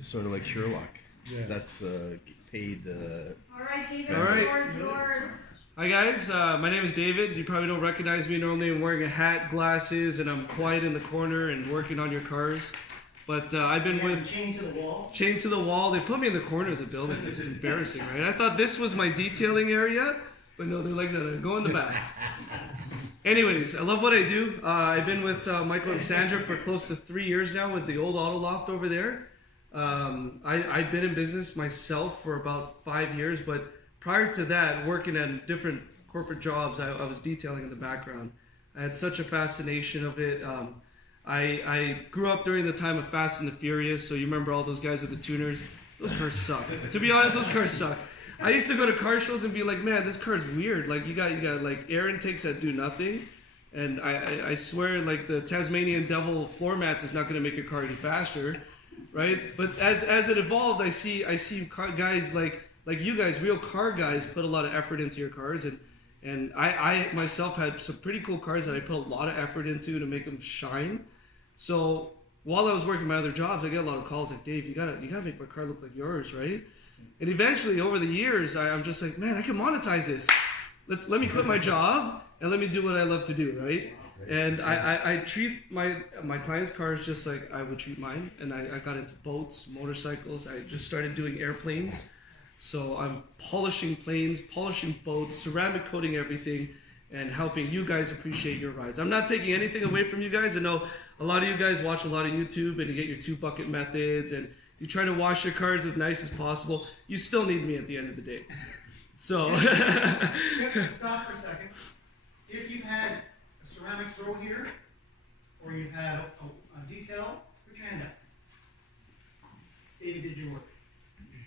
It's sort of like Sherlock. Yeah. That's paid. All right, David, All right. the floor is yours. Hi guys, my name is David. You probably don't recognize me. Normally I'm wearing a hat, glasses, and I'm quiet in the corner and working on your cars. But I've been with... Chained to the wall? Chained to the wall. They put me in the corner of the building. This is embarrassing, right? I thought this was my detailing area, but no, they're like, no, go in the back. Anyways, I love what I do. I've been with Michael and Sandra for close to 3 years now with the old auto loft over there. I've been in business myself for about 5 years, but prior to that, working at different corporate jobs, I was detailing in the background. I had such a fascination of it. I grew up during the time of Fast and the Furious, so you remember all those guys with the tuners? Those cars suck. To be honest, those cars suck. I used to go to car shows and be like, man, this car's weird. Like you got like air intakes that do nothing, and I swear like the Tasmanian Devil floor mats is not going to make your car any faster, right? But as it evolved, I see guys like you guys, real car guys, put a lot of effort into your cars, and I myself had some pretty cool cars that I put a lot of effort into to make them shine. So while I was working my other jobs, I get a lot of calls like, Dave, you gotta make my car look like yours, right? And eventually, over the years, I'm just like, man, I can monetize this. Let me quit my job and let me do what I love to do, right? And I treat my clients' cars just like I would treat mine. And I got into boats, motorcycles. I just started doing airplanes. So I'm polishing planes, polishing boats, ceramic coating everything, and helping you guys appreciate your rides. I'm not taking anything away from you guys. I know a lot of you guys watch a lot of YouTube and you get your 2-bucket methods and you try to wash your cars as nice as possible. You still need me at the end of the day. So Just stop for a second. If you had a ceramic throw here, or you had a detail, put your hand up. David did your work.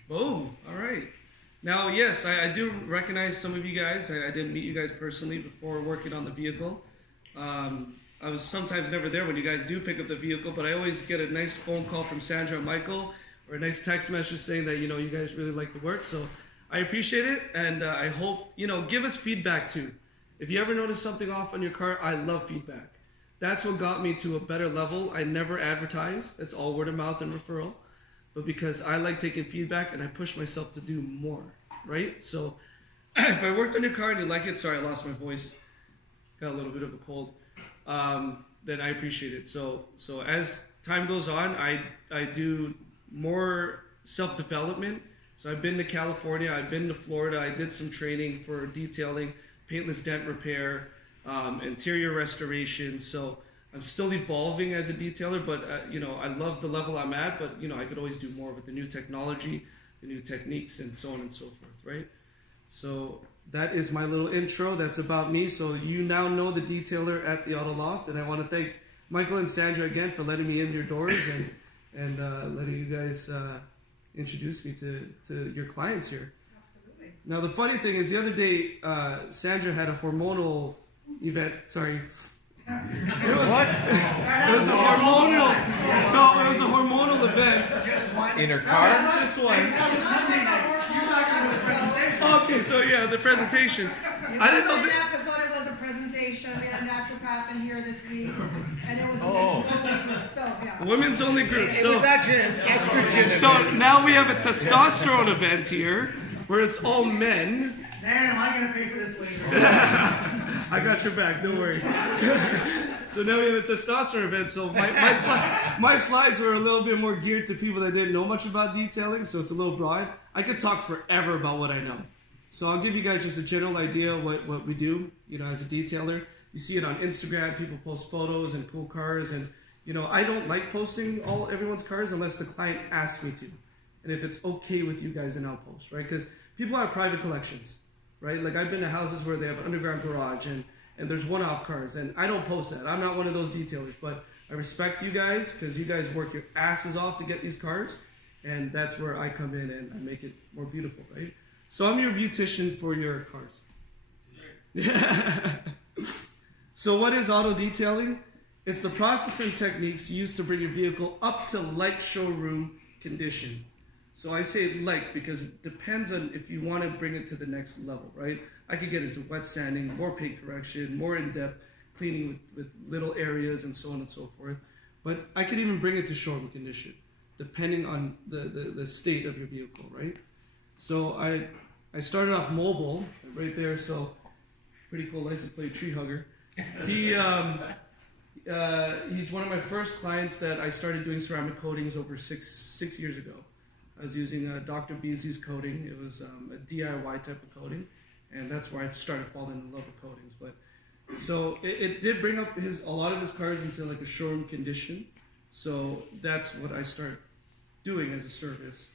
Boom. All right. Now, yes, I do recognize some of you guys. I didn't meet you guys personally before working on the vehicle. I was sometimes never there when you guys do pick up the vehicle, but I always get a nice phone call from Sandra and Michael or a nice text message saying that, you guys really like the work. So I appreciate it, and I hope, give us feedback too. If you ever notice something off on your car, I love feedback. That's what got me to a better level. I never advertise. It's all word of mouth and referral. But because I like taking feedback and I push myself to do more, right? So if I worked on your car and you like it, sorry, I lost my voice. Got a little bit of a cold. Then I appreciate it. So as time goes on, I do more self-development. So I've been to California, I've been to Florida, I did some training for detailing, paintless dent repair, interior restoration. So I'm still evolving as a detailer, but I love the level I'm at, but I could always do more with the new technology, the new techniques, and so on and so forth, right? So that is my little intro. That's about me. So you now know the detailer at the Auto Loft, and I want to thank Michael and Sandra again for letting me in your doors and letting you guys introduce me to your clients here. Absolutely. Now the funny thing is, the other day Sandra had a hormonal event. Sorry. It was a hormonal. So it was a hormonal event. Just one. In her car? Just one. That Okay, so yeah, the presentation. I didn't know an that. episode, it was a presentation. We had a naturopath in here this week, and it was a women's only group. So, yeah. Women's only group. It was actually an estrogen. So now we have a testosterone event here, where it's all men. Man, am I going to pay for this later? I got your back, don't worry. So now we have a testosterone event. So my slides were a little bit more geared to people that didn't know much about detailing, so it's a little broad. I could talk forever about what I know. So I'll give you guys just a general idea of what we do, as a detailer. You see it on Instagram, people post photos and cool cars, and I don't like posting everyone's cars unless the client asks me to. And if it's okay with you guys, then I'll post, right? Because people have private collections, right? Like I've been to houses where they have an underground garage and there's one-off cars, and I don't post that. I'm not one of those detailers, but I respect you guys because you guys work your asses off to get these cars, and that's where I come in and I make it more beautiful, right? So I'm your beautician for your cars. So what is auto detailing? It's the process and techniques used to bring your vehicle up to light showroom condition. So I say light because it depends on if you want to bring it to the next level, right? I could get into wet sanding, more paint correction, more in-depth cleaning with little areas and so on and so forth. But I could even bring it to showroom condition. depending on the state of your vehicle, right? So I started off mobile right there, so pretty cool license plate tree hugger. He's one of my first clients that I started doing ceramic coatings over six years ago. I was using Dr. Beasley's coating. It was a DIY type of coating, and that's where I started falling in love with coatings. But so it did bring up a lot of his cars into like a showroom condition. So that's what I start doing as a service.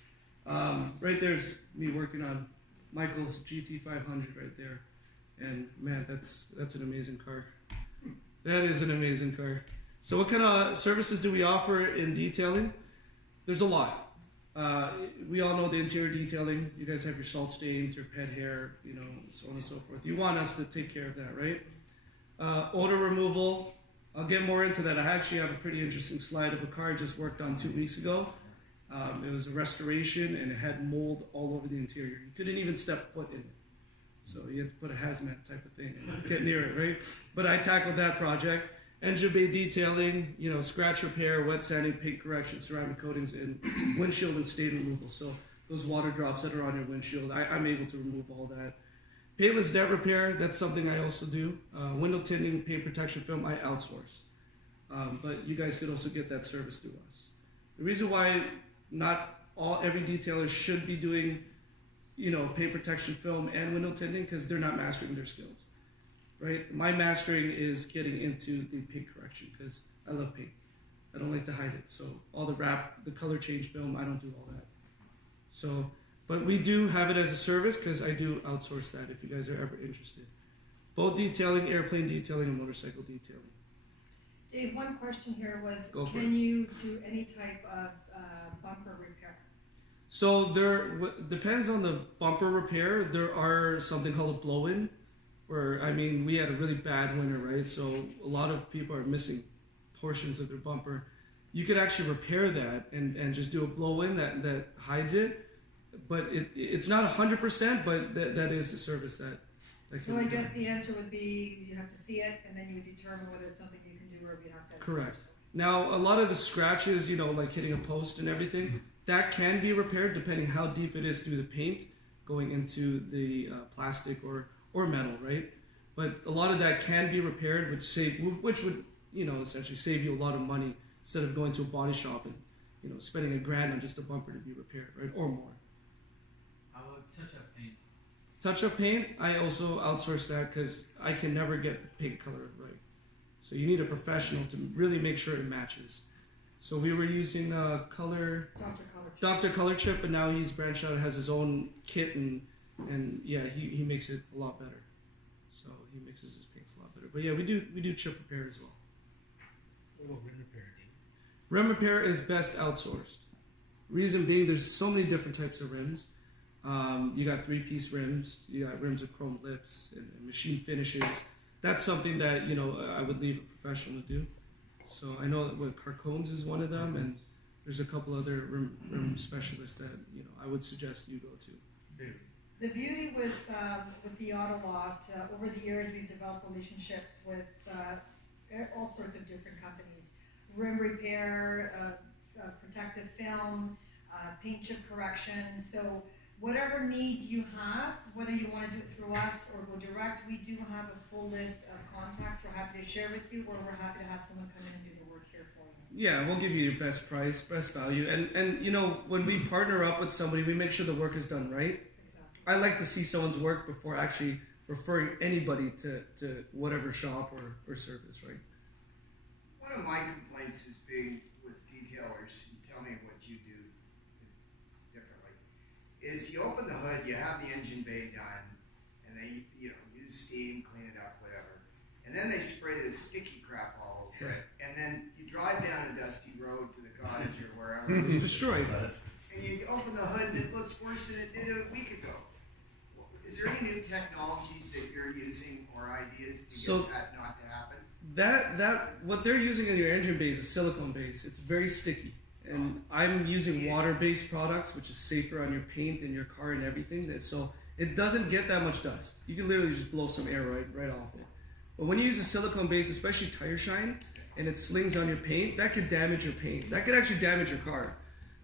Right there's me working on Michael's GT500 right there, and man, that's an amazing car. That is an amazing car. So what kind of services do we offer in detailing? There's a lot. We all know the interior detailing. You guys have your salt stains, your pet hair, so on and so forth. You want us to take care of that, right? Odor removal. I'll get more into that. I actually have a pretty interesting slide of a car I just worked on 2 weeks ago. It was a restoration, and it had mold all over the interior. You couldn't even step foot in it. So you had to put a hazmat type of thing and get near it, right? But I tackled that project. Engine bay detailing, scratch repair, wet sanding, paint correction, ceramic coatings, and windshield and stain removal. So those water drops that are on your windshield, I'm able to remove all that. Paintless dent repair, that's something I also do. Window tinting, paint protection film, I outsource. But you guys could also get that service through us. The reason why not every detailer should be doing, paint protection film and window tinting, because they're not mastering their skills. Right? My mastering is getting into the paint correction because I love paint. I don't like to hide it. So all the color change film, I don't do all that. So, but we do have it as a service because I do outsource that if you guys are ever interested. Boat detailing, airplane detailing, and motorcycle detailing. Dave, one question here was, Go for can you do any type of bumper repair? So depends on the bumper repair. There are something called a blow-in. Where, we had a really bad winter, right? So a lot of people are missing portions of their bumper. You could actually repair that and just do a blow-in that hides it. But it's not 100%, but that is the service that can So I be done. guess the answer would be you have to see it, and then you would determine whether it's something you can do or if you have to. Correct. Now, a lot of the scratches, like hitting a post and everything, that can be repaired depending how deep it is through the paint going into the plastic or metal, right? But a lot of that can be repaired, which would essentially save you a lot of money instead of going to a body shop and spending $1,000 on just a bumper to be repaired, right, or more. How about touch-up paint? Touch-up paint, I also outsource that because I can never get the paint color right. So you need a professional to really make sure it matches. So we were using Dr. Color. Dr. Color Chip, but now he's branched out, has his own kit, and yeah, he makes it a lot better. So he mixes his paints a lot better. But yeah, we do chip repair as well. What about rim repair? Rim repair is best outsourced. Reason being, there's so many different types of rims. You got 3-piece rims, you got rims with chrome lips and machine finishes. That's something that I would leave a professional to do. So I know that Carcones is one of them, and there's a couple other rim specialists that I would suggest you go to. The beauty with the Auto Loft, over the years we've developed relationships with all sorts of different companies. Rim repair, protective film, paint chip correction. So whatever need you have, whether you want to do it through us or go direct, we do have a full list of contacts we're happy to share with you, or we're happy to have someone come in and do the work here for you. Yeah, we'll give you your best price, best value. And when we partner up with somebody, we make sure the work is done right. I like to see someone's work before actually referring anybody to whatever shop or service, right? One of my complaints has been with detailers, and tell me what you do differently, is you open the hood, you have the engine bay done, and they use steam, clean it up, whatever, and then they spray this sticky crap all over it, and then you drive down a dusty road to the cottage or wherever It's destroyed. and you open the hood and it looks worse than it did a week ago. Is there any new technologies that you're using or ideas to get that not to happen? That what they're using in your engine bay is a silicone base. It's very sticky, and I'm using water-based products, which is safer on your paint and your car and everything. So it doesn't get that much dust. You can literally just blow some air right off it. But when you use a silicone base, especially tire shine, and it slings on your paint, that could damage your paint. That could actually damage your car.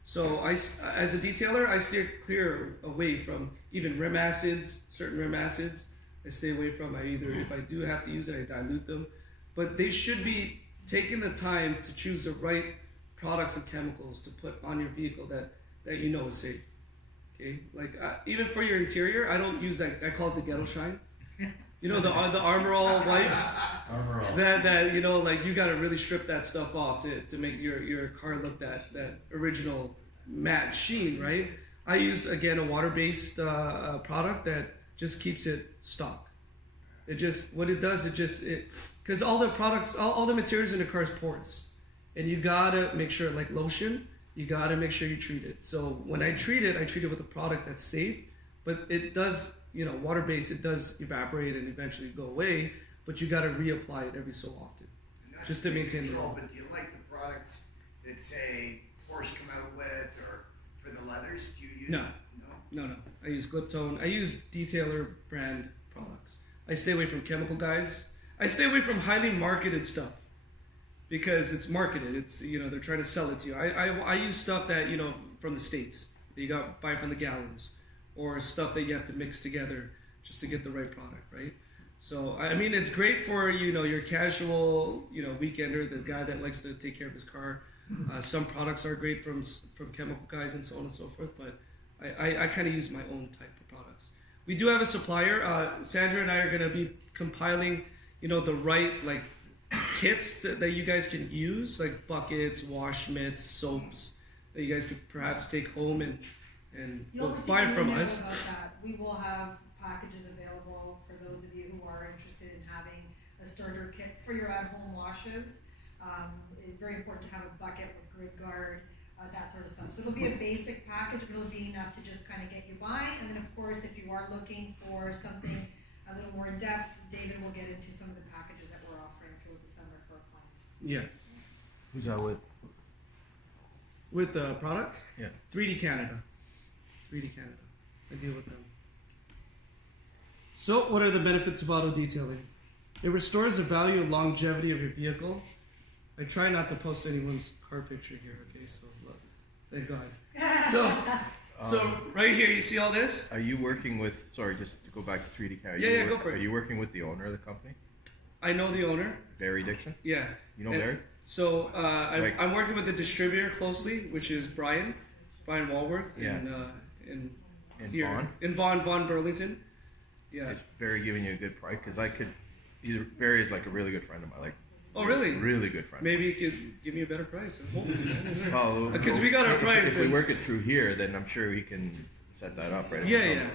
So as a detailer, I steer clear away from even rim acids, certain rim acids. I stay away from. If I do have to use it, I dilute them. But they should be taking the time to choose the right products and chemicals to put on your vehicle that you know is safe. Okay, like even for your interior, I don't use that. I call it the ghetto shine. You know the Armor All wipes. That you know, like you got to really strip that stuff off to make your car look that original matte sheen, right? I use again a water-based product that just keeps it stock. It just what it does because all the products, all the materials in the car is porous, and you gotta make sure, like lotion, you gotta make sure you treat it. So when I treat it with a product that's safe, but it does, you know, water-based, it does evaporate and eventually go away, but you gotta reapply it every so often, just to maintain the control. But do you like the products that say Porsche come out with, or for the leathers? Do you use? No. I use Gliptone. I use detailer brand products. I stay away from chemical guys. I stay away from highly marketed stuff because it's marketed. It's, you know, they're trying to sell it to you. I use stuff that, you know, from the States that you got buy from the gallons, or stuff that you have to mix together just to get the right product, right? So I mean, it's great for, you know, your casual, you know, weekender, the guy that likes to take care of his car. Some products are great from chemical guys and so on and so forth, but I kind of use my own type of products. We do have a supplier. Sandra and I are going to be compiling, you know, the right like kits that you guys can use, like buckets, wash mitts, soaps that you guys could perhaps take home and buy from us. About that. We will have packages available for those of you who are interested in having a starter kit for your at-home washes. It's very important to have a bucket with grid guard. That sort of stuff. So it'll be a basic package, but it'll be enough to just kind of get you by. And then, of course, if you are looking for something a little more in depth, David will get into some of the packages that we're offering through the summer for our clients. Yeah. Who's that with? With the products? Yeah. 3D Canada. 3D Canada. I deal with them. So, what are the benefits of auto detailing? It restores the value and longevity of your vehicle. I try not to post anyone's car picture here, okay? So, look, thank God. So right here, you see all this? Are you working with? Sorry, just to go back to 3D Canada. Yeah, go for it. Are you working with the owner of the company, I know the owner. Barry Dixon? Yeah. You know Barry? So I'm working with the distributor closely, which is Brian Walworth in Vaughan, Burlington. Yeah. Is Barry giving you a good price? Because Barry is like a really good friend of mine. Like, oh, really? Really good friend. Maybe you could give me a better price. Well, because we got our price. If we work it through here, then I'm sure we can set that up, right? Yeah.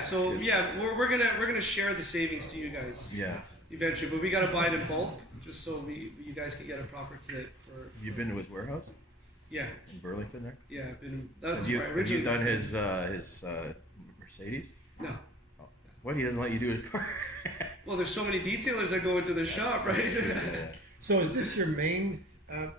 So we're gonna share the savings to you guys. Yeah. Eventually, but we gotta buy it in bulk, just so you guys can get a proper kit for. Have you been to his warehouse? Yeah. In Burlington, there. Yeah, I've been. That's have right. you done his Mercedes? No. Oh. What? He doesn't let you do his car? Well, there's so many detailers that go into the shop, right? So is this your main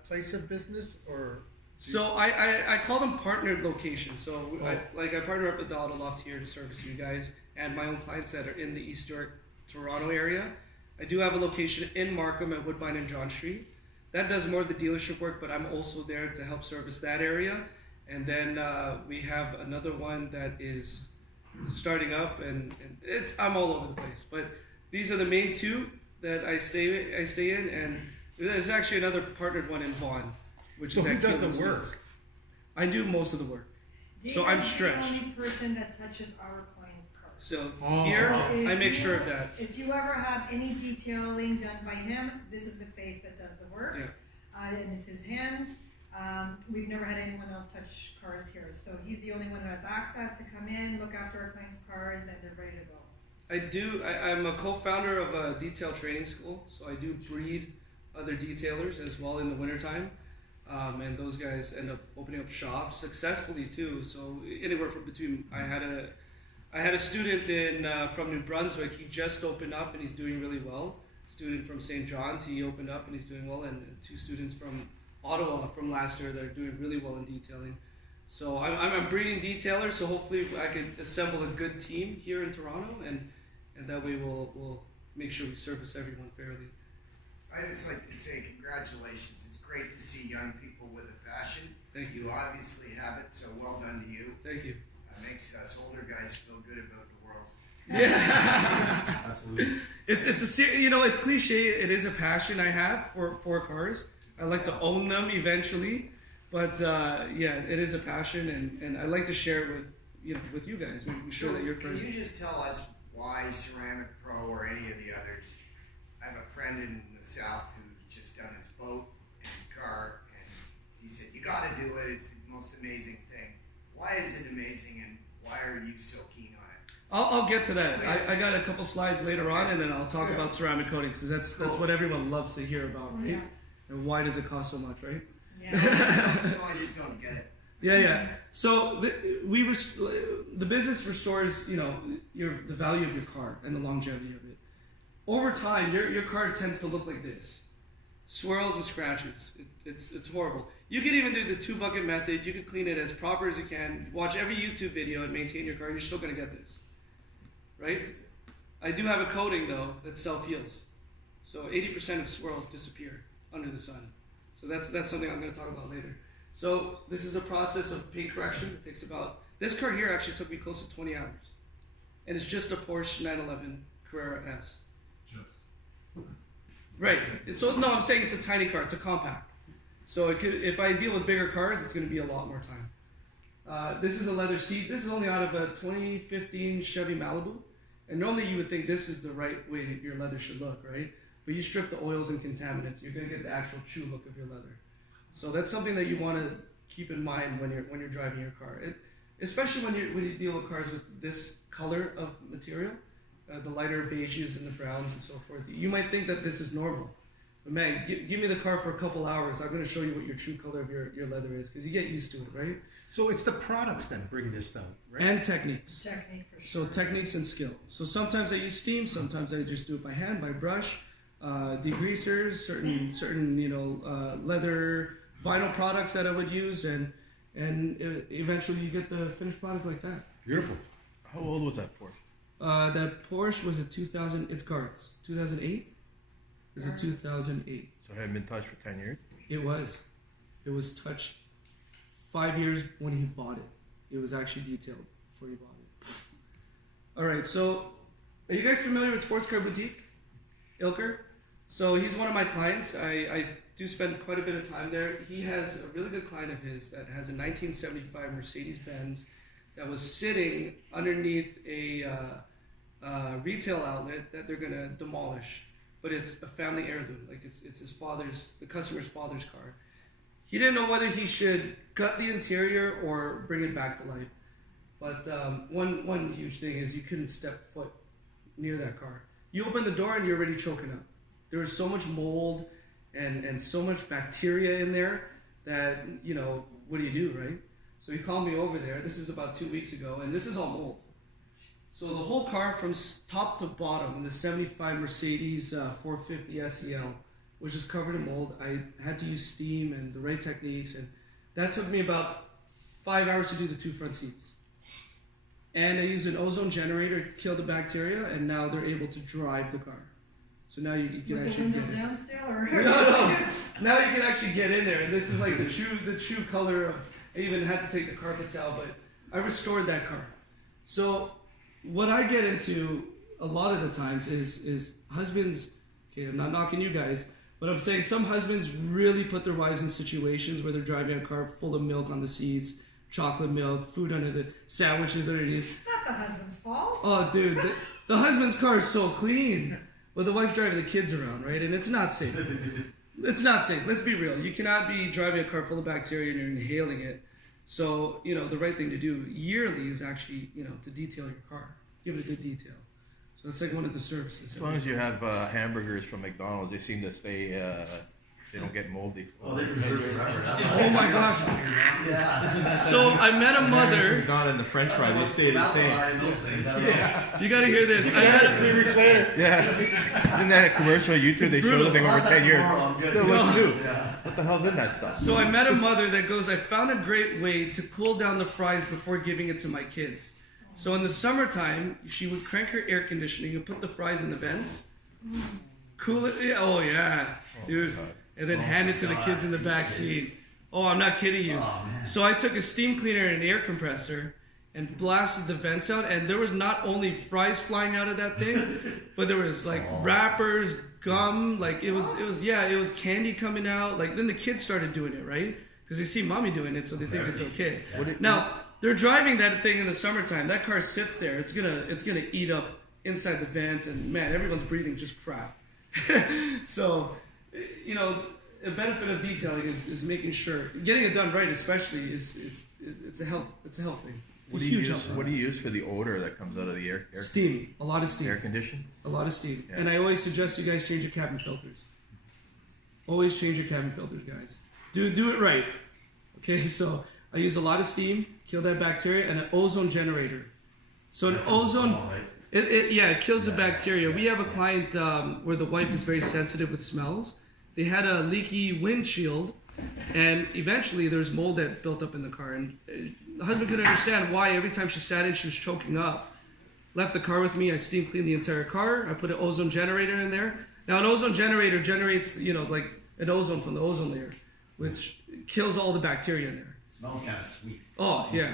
place of business, or? So I call them partnered locations. So I partner up with the Auto Loft here to service you guys and my own clients that are in the East York, Toronto area. I do have a location in Markham at Woodbine and John Street. That does more of the dealership work, but I'm also there to help service that area. And then we have another one that is starting up, and I'm all over the place. But these are the main two that I stay in, and there's actually another partnered one in Vaughan, which so is who does the work? I do most of the work. David So I'm is stretched. the only person that touches our clients' cars. So Oh. here, If I make you- sure of that. If you ever have any detailing done by him, this is the face that does the work. Yeah. And it's his hands. We've never had anyone else touch cars here, so he's the only one who has access to come in, look after our clients' cars, and they're ready to go. I'm a co-founder of a detail training school, so I do breed other detailers as well in the wintertime. And those guys end up opening up shops successfully too. So anywhere from between, I had a student from New Brunswick. He just opened up and he's doing really well. Student from St. John's, he opened up and he's doing well, and two students from Ottawa from last year that are doing really well in detailing. So I'm breeding detailers. So hopefully I can assemble a good team here in Toronto, and that way we'll make sure we service everyone fairly. I just like to say congratulations. It's great to see young people with a passion Thank you. You obviously have it, so well done to you. Thank you. Makes us older guys feel good about the world. Yeah. Absolutely. It's it's cliche. It is a passion I have for cars. I like to own them eventually, but it is a passion, and I like to share it with you guys. Making sure that your Can cars. you just tell us why Ceramic Pro or any of the others? I have a friend in the South who just done his boat and his car, and he said, "You got to do it. It's the most amazing thing." Why is it amazing, and why are you so keen on it? I'll get to that. I got a couple slides later on, and then I'll talk about ceramic coatings because that's what everyone loves to hear about, right? Yeah. And why does it cost so much, right? Yeah. No, I just don't get it. Yeah. So the business restores, the value of your car and the longevity of it. Over time, your car tends to look like this: swirls and scratches. It's horrible. You could even do the 2-bucket method. You could clean it as proper as you can. Watch every YouTube video and maintain your car. You're still gonna get this, right? I do have a coating though that self-heals, so 80% of swirls disappear under the sun. So that's something I'm gonna talk about later. So this is a process of paint correction. It takes this car here actually took me close to 20 hours, and it's just a Porsche 911 Carrera S. Right. So no, I'm saying it's a tiny car. It's a compact. So if I deal with bigger cars, it's going to be a lot more time. This is a leather seat. This is only out of a 2015 Chevy Malibu. And normally you would think this is the right way that your leather should look, right? But you strip the oils and contaminants, you're going to get the actual true look of your leather. So that's something that you want to keep in mind when you're driving your car. Especially when you deal with cars with this color of material, the lighter beiges and the browns and so forth. You might think that this is normal. But man, give me the car for a couple hours. I'm going to show you what your true color of your leather is because you get used to it, right? So it's the products that bring this out, right? And techniques. Technique for sure. So techniques and skill. So sometimes I use steam. Sometimes I just do it by hand, by brush. Degreasers, certain leather vinyl products that I would use, and eventually you get the finished product like that. Beautiful. How old was that Porsche? That Porsche was a 2000. It's Garth's 2008. Is it 2008? So it hadn't been touched for 10 years? It was. It was touched 5 years when he bought it. It was actually detailed before he bought it. All right, so are you guys familiar with Sports Car Boutique? Ilker? So he's one of my clients. I do spend quite a bit of time there. He has a really good client of his that has a 1975 Mercedes-Benz that was sitting underneath a retail outlet that they're going to demolish. But it's a family heirloom. Like it's the customer's father's car. He didn't know whether he should cut the interior or bring it back to life. But one huge thing is you couldn't step foot near that car. You open the door and you're already choking up. There was so much mold and so much bacteria in there that, what do you do, right? So he called me over there. This is about 2 weeks ago, and this is all mold. So the whole car from top to bottom in the 75 Mercedes 450 SEL was just covered in mold. I had to use steam and the right techniques, and that took me about 5 hours to do the 2 front seats. And I used an ozone generator to kill the bacteria, and now they're able to drive the car. So now you can With actually the windows down still, or no. Now you can actually get in there, and this is like the true color of. I even had to take the carpets out, but I restored that car. So what I get into a lot of the times is husbands. Okay, I'm not knocking you guys, but I'm saying some husbands really put their wives in situations where they're driving a car full of milk on the seats, chocolate milk, food under the sandwiches underneath. not the husband's fault. Oh, dude, the husband's car is so clean. Well, the wife's driving the kids around, right? And it's not safe. It's not safe. Let's be real. You cannot be driving a car full of bacteria and you're inhaling it. So, the right thing to do yearly is actually, to detail your car. Give it a good detail. So that's like one of the services. As long as you have hamburgers from McDonald's, they seem to stay, they don't get moldy. Well, they preserve forever. Oh my gosh. So I met a mother. McDonald's and the French fries, they stay the same. Yeah. You gotta hear this. I met 3 weeks later. Yeah. Isn't that a commercial on YouTube? They show the thing over 10 years. Still looks new. What the hell's in that stuff? So I met a mother that goes, I found a great way to cool down the fries before giving it to my kids. So in the summertime, she would crank her air conditioning and put the fries in the vents. Cool it. Oh, yeah. Dude. And then hand it to the kids in the back seat. Oh, I'm not kidding you. Oh, man. So I took a steam cleaner and an air compressor and blasted the vents out, and there was not only fries flying out of that thing, but there was like wrappers, gum, like it was candy coming out. Like then the kids started doing it, right? Because they see mommy doing it, so they think it's okay. Now they're driving that thing in the summertime. That car sits there. It's gonna eat up inside the vents, and man, everyone's breathing just crap. So, you know, a benefit of detailing is making sure getting it done right, especially is it's a health thing. What do you use? What do you use for the odor that comes out of the air Steam, a lot of steam. Air condition? A lot of steam. Yeah. And I always suggest you guys change your cabin filters. Always change your cabin filters, guys. Do it right. Okay, so I use a lot of steam, kill that bacteria, and an ozone generator. So an ozone, it kills the bacteria. We have a client where the wife is very sensitive with smells. They had a leaky windshield, and eventually there's mold that built up in the car. And the husband couldn't understand why every time she sat in, she was choking up. Left the car with me. I steam cleaned the entire car. I put an ozone generator in there. Now an ozone generator generates, like an ozone from the ozone layer, which kills all the bacteria in there. Smells kind of sweet. Oh yeah.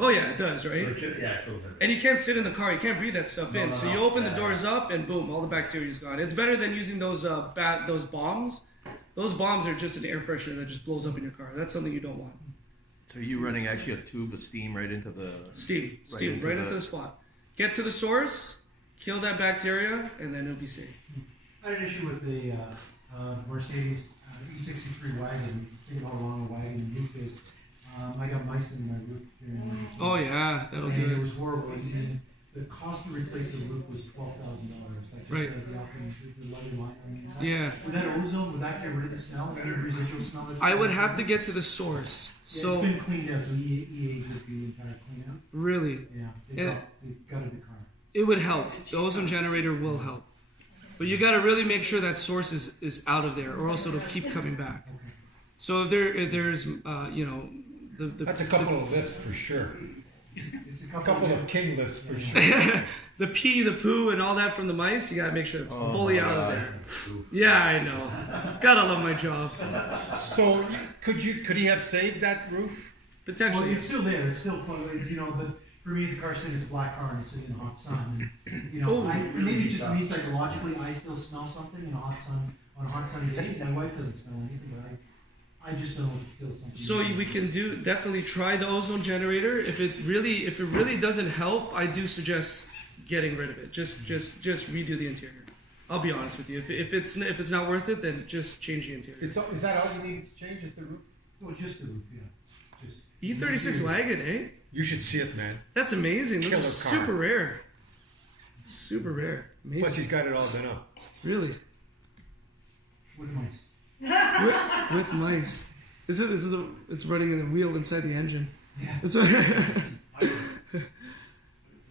Oh yeah, it does, right? Yeah, it kills everything. And you can't sit in the car. You can't breathe that stuff in. No, So you open the doors up, and boom, all the bacteria is gone. It's better than using those bombs. Those bombs are just an air freshener that just blows up in your car. That's something you don't want. So are you running actually a tube of steam right into the... Steam right into the spot. Get to the source, kill that bacteria, and then it'll be safe. I had an issue with the Mercedes E63 wagon. Think how long a wagon roof is. I got mice in my roof. Oh yeah, that'll And do it it. was horrible. And the cost to replace the roof was $12,000. Like Right. The leather line. I mean, Yeah. With that ozone, would that get rid of the smell? Any residual smell? That's I would have to get to the source. Yeah, So it's been cleaned out. So EA did the entire clean out. really, Yeah, Yeah. they gutted the car. it would help. The ozone generator will help. But you got to really make sure that source is out of there, or else it'll keep coming back. Okay. So if there's the That's a couple of lifts for sure. It's a A couple of king lifts for sure. the pee, the poo, and all that from the mice, you got to make sure it's Oh fully my out God. of there. Yeah, I know. Gotta love my job. So could he have saved that roof? Well, Potentially. it's still there. It's still probably, but for me, the car sitting is a black car and it's sitting in the hot sun. And, Oh. maybe just me psychologically, I still smell something in a hot sun on a hot sunny day. My wife doesn't smell anything, but I just know it's still something. So we can definitely try the ozone generator. If it really doesn't help, I do suggest getting rid of it. Just redo the interior. I'll be honest with you. If it's not worth it, then just change the interior. Is that all you need to change? Is the roof? Well, just the roof, yeah. Just E36 wagon, eh? You should see it, man. That's amazing. This Killer is car. super rare. Super rare. Amazing. Plus, he's got it all done up. Really. with mice. With mice. It's running in the wheel inside the engine. Yeah.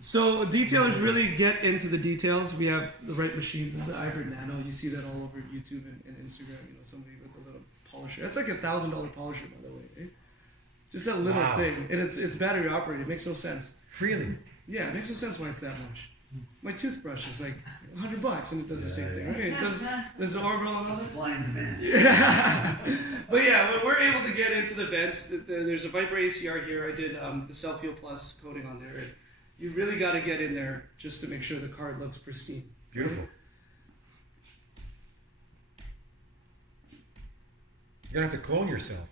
So detailers really get into the details. We have the right machines. This is the Hybrid Nano. You see that all over YouTube and Instagram. Somebody with a little polisher. That's like $1,000 polisher, by the way. Eh? Just that little Wow. thing, and it's battery operated. It makes no sense. Freely. Yeah, it makes no sense why it's that much. My toothbrush is like $100 and it does the same thing. Right? It does the orbital and all that. Supply and demand. Yeah. But yeah, we're able to get into the vents. There's a Viper ACR here. I did the Selfio Plus coating on there. You really got to get in there just to make sure the car looks pristine. Beautiful. You're going to have to clone yourself.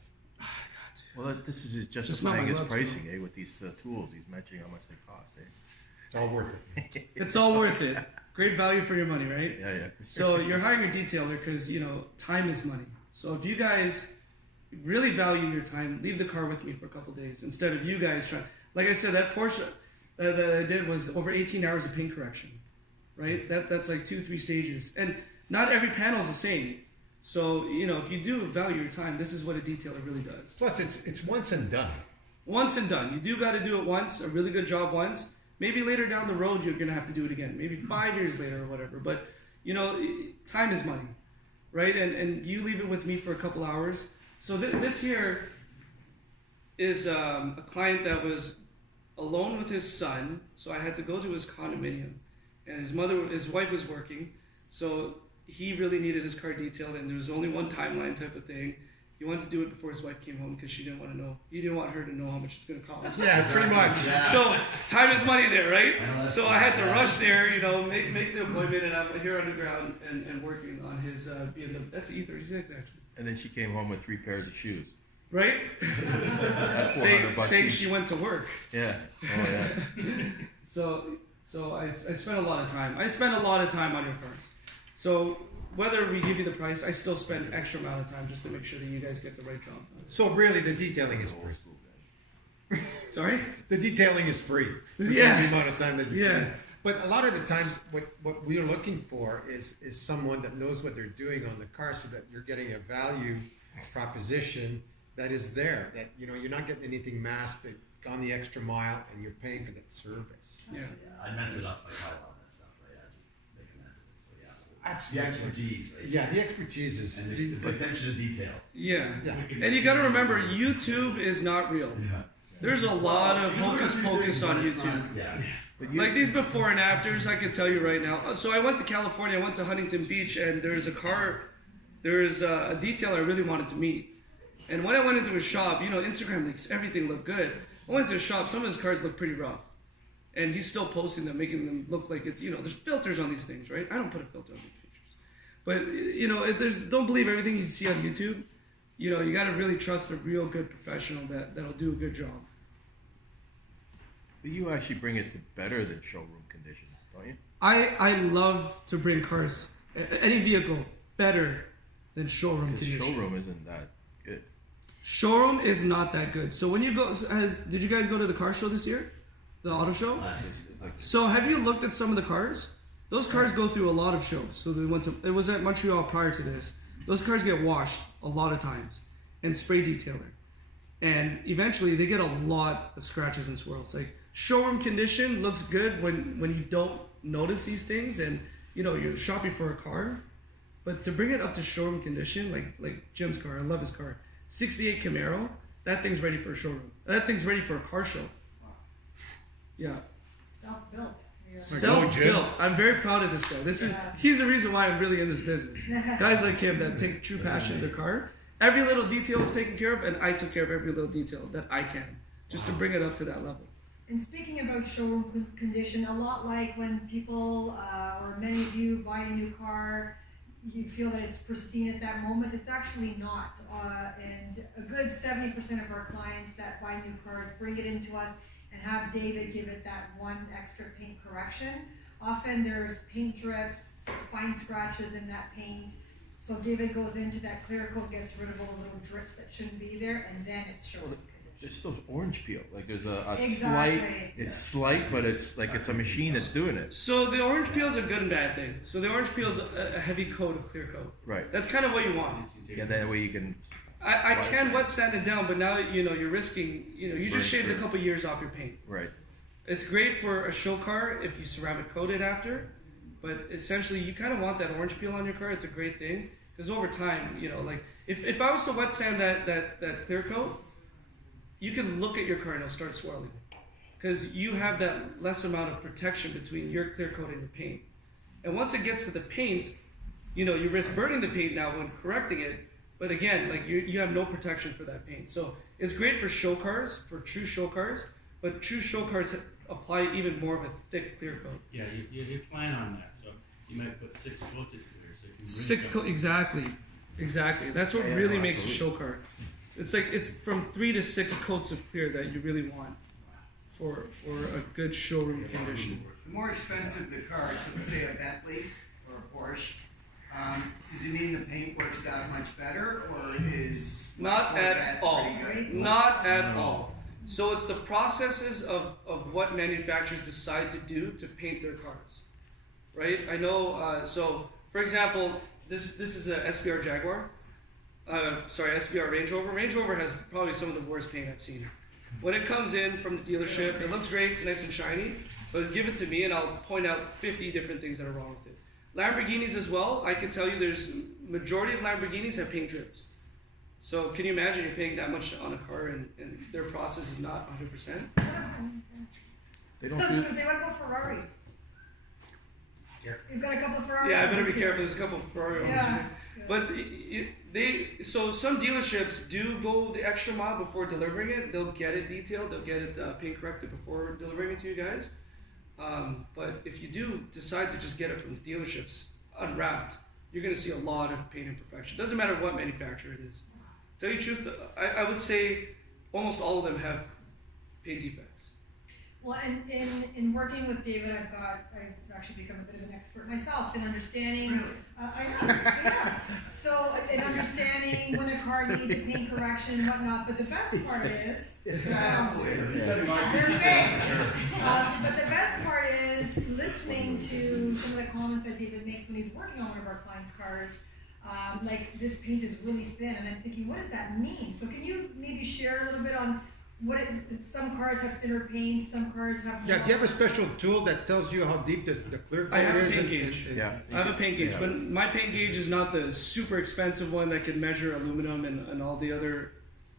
Well, this is Just not justifying my his looks, pricing, with these tools. He's mentioning how much they cost, It's all worth it. It's all worth it. Great value for your money, right? Yeah. So you're hiring a detailer because, time is money. So if you guys really value your time, leave the car with me for a couple days instead of you guys trying. Like I said, that Porsche that I did was over 18 hours of paint correction, right? That's like 2-3 stages. And not every panel is the same. So, if you do value your time, this is what a detailer really does. Plus, it's once and done. Once and done. You do got to do it once, a really good job once. Maybe later down the road, you're going to have to do it again. Maybe 5 years later or whatever. But, time is money, right? And you leave it with me for a couple hours. So this here is a client that was alone with his son. So I had to go to his condominium. And his wife was working. So he really needed his car detailed. And there was only one timeline type of thing. he wanted to do it before his wife came home because she didn't want to know. He didn't want her to know how much it's going to cost. Yeah, pretty much. So time is money there, right? I know that's So I had to yeah. rush there, make the appointment, and I'm here on the ground and working on his BMW. That's an E36 actually. And then she came home with 3 pairs of shoes. Right? That's saying $400 saying each. she went to work. Yeah. Oh yeah. So I spent a lot of time. I spend a lot of time on your cars. So whether we give you the price, I still spend extra amount of time just to make sure that you guys get the right job done. So really, the detailing is free. Sorry? The detailing is free. Yeah. The amount of time that you Yeah. put in. But a lot of the times, what we're looking for is someone that knows what they're doing on the car, so that you're getting a value proposition that is there. That you're not getting anything masked, that gone the extra mile, and you're paying for that service. Yeah. I mess it up like all that stuff, right? I just make a mess of it. So yeah, Absolutely. the expertise, right? Yeah, the expertise is. And the attention to detail. Yeah. Yeah. And you got to remember, YouTube is not real. Yeah. There's a lot of hocus pocus on YouTube. Yeah. Like these before and afters, I can tell you right now. So I went to California, I went to Huntington Beach, and there's a detailer I really wanted to meet. And when I went into his shop, Instagram makes everything look good. I went to his shop, some of his cars look pretty rough. And he's still posting them, making them look like it's, there's filters on these things, right? I don't put a filter on these pictures. But, don't believe everything you see on YouTube. You got to really trust a real good professional that'll do a good job. But you actually bring it to better than showroom condition, don't you? I love to bring cars, any vehicle, better than showroom Because condition. showroom isn't that good. Showroom is not that good. So when you go, did you guys go to the car show this year? The auto show? Last week. So have you looked at some of the cars? Those cars go through a lot of shows. So it was at Montreal prior to this. Those cars get washed a lot of times and spray detailing. And eventually they get a lot of scratches and swirls. Like showroom condition looks good when you don't notice these things and you're shopping for a car. But to bring it up to showroom condition, like Jim's car, I love his car. 68 Camaro, that thing's ready for a showroom. That thing's ready for a car show. Yeah. Self-built. Self-built. I'm very proud of this guy. He's the reason why I'm really in this business. Guys like him that take true passion in their car. Every little detail is taken care of, and I took care of every little detail that I can, just to bring it up to that level. And speaking about showroom condition, a lot like when people, or many of you buy a new car, you feel that it's pristine at that moment. It's actually not. And a good 70% of our clients that buy new cars bring it into us and have David give it that one extra paint correction. Often there's paint drips, fine scratches in that paint. So David goes into that clear coat, gets rid of all those little drips that shouldn't be there, and then it's showroom condition. There's still orange peel. Like there's a Exactly. slight. It's slight, but it's like it's a machine that's doing it. So the orange peel is a good and bad thing. So the orange peel is a heavy coat of clear coat. Right. That's kind of what you want. Yeah. That way you can. I can wet sand it down, but now you're risking. You Burn just shaved a through. couple years off your paint. Right. It's great for a show car if you ceramic coat it after, but essentially you kind of want that orange peel on your car. It's a great thing because over time, like if I was to wet sand that clear coat, you can look at your car and it'll start swirling because you have that less amount of protection between your clear coat and your paint. And once it gets to the paint, you risk burning the paint now when correcting it. But again, like you have no protection for that paint. So it's great for show cars, for true show cars, but true show cars apply even more of a thick clear coat. Yeah, you plan on that, so you might put 6 coats in there. So you can Six coat, exactly. That's what Yeah, really no, makes a absolutely. show car. It's from 3 to 6 coats of clear that you really want for a good showroom condition. The more expensive the car, so say a Bentley or a Porsche, does it mean the paint works that much better, or is Not at Corvette's all. pretty good? Not at all. So it's the processes of what manufacturers decide to do to paint their cars, right? I know. So for example, this is a SBR Jaguar. SBR Range Rover. Range Rover has probably some of the worst paint I've seen. When it comes in from the dealership, it looks great, it's nice and shiny, but give it to me and I'll point out 50 different things that are wrong with it. Lamborghinis as well, I can tell you there's majority of Lamborghinis have paint drips. So can you imagine you're paying that much on a car and their process is not 100%? They I don't was do. going to say, what about Ferraris? You've got a couple of Ferraris. Yeah, I better be careful, there's a couple of Ferrari owners Yeah. here. But So some dealerships do go the extra mile before delivering it. They'll get it detailed, they'll get it paint corrected before delivering it to you guys. But if you do decide to just get it from the dealerships unwrapped, you're going to see a lot of paint imperfection. Doesn't matter what manufacturer it is. Tell you the truth, I would say almost all of them have paint defects. Well, and in working with David, I've actually become a bit of an expert myself in understanding. I know. So in understanding when a car needs a paint correction and whatnot. But the best part is, they're fake. But the best part is listening to some of the comments that David makes when he's working on one of our clients' cars. Like, this paint is really thin, and I'm thinking, what does that mean? So can you maybe share a little bit on some cars have thinner paint, some cars have more. Yeah, do you have a special tool that tells you how deep the clear coat is? I have a paint gauge. Yeah. I have a paint gauge, but my paint gauge is not the super expensive one that can measure aluminum and all the other.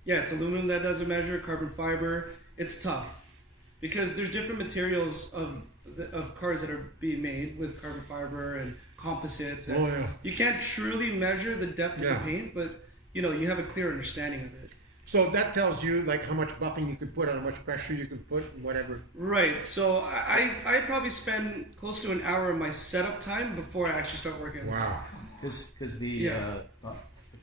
Yeah, it's aluminum that doesn't measure, carbon fiber. It's tough because there's different materials of cars that are being made with carbon fiber and composites. And you can't truly measure the depth of the paint, but you have a clear understanding of it. So that tells you like how much buffing you can put on, how much pressure you can put, whatever. Right. So I probably spend close to an hour of my setup time before I actually start working. Wow. Because the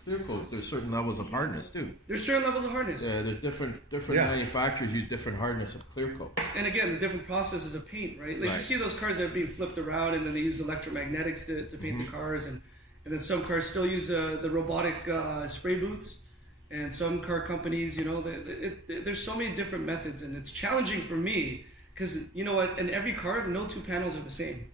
clear coat, there's certain levels of hardness too. There's certain levels of hardness. Yeah, there's different manufacturers use different hardness of clear coat. And again, the different processes of paint, right? Like you see those cars that are being flipped around, and then they use electromagnetics to paint the cars, and then some cars still use the robotic spray booths. And some car companies, there's so many different methods, and it's challenging for me because in every car, no two panels are the same.